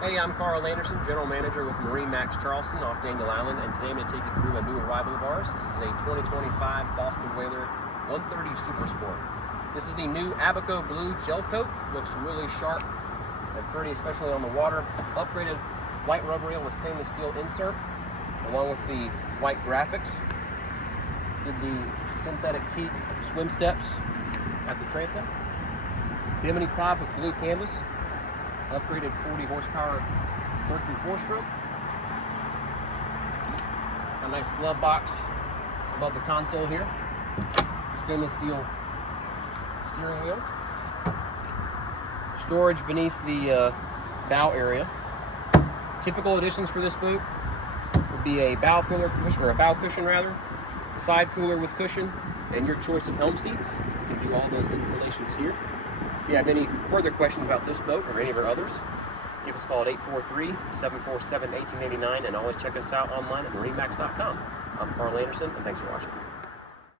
Hey, I'm Carl Anderson, General Manager with MarineMax Charleston off Daniel Island, and today I'm going to take you through a new arrival of ours. This is a 2025 Boston Whaler 130 Super Sport. This is the new Abaco Blue gel coat. Looks really sharp and pretty, especially on the water. Upgraded white rubber reel with stainless steel insert, along with the white graphics. Did the synthetic teak swim steps at the transom. Bimini top with blue canvas. Upgraded 40 horsepower Mercury 4-stroke. A nice glove box above the console here. Stainless steel steering wheel. Storage beneath the bow area. Typical additions for this boat would be a bow filler cushion, or a bow cushion rather, side cooler with cushion, and your choice of helm seats. You can do all those installations here. If you have any further questions about this boat or any of our others, give us a call at 843-747-1889, and always check us out online at marinemax.com. I'm Carl Anderson, and thanks for watching.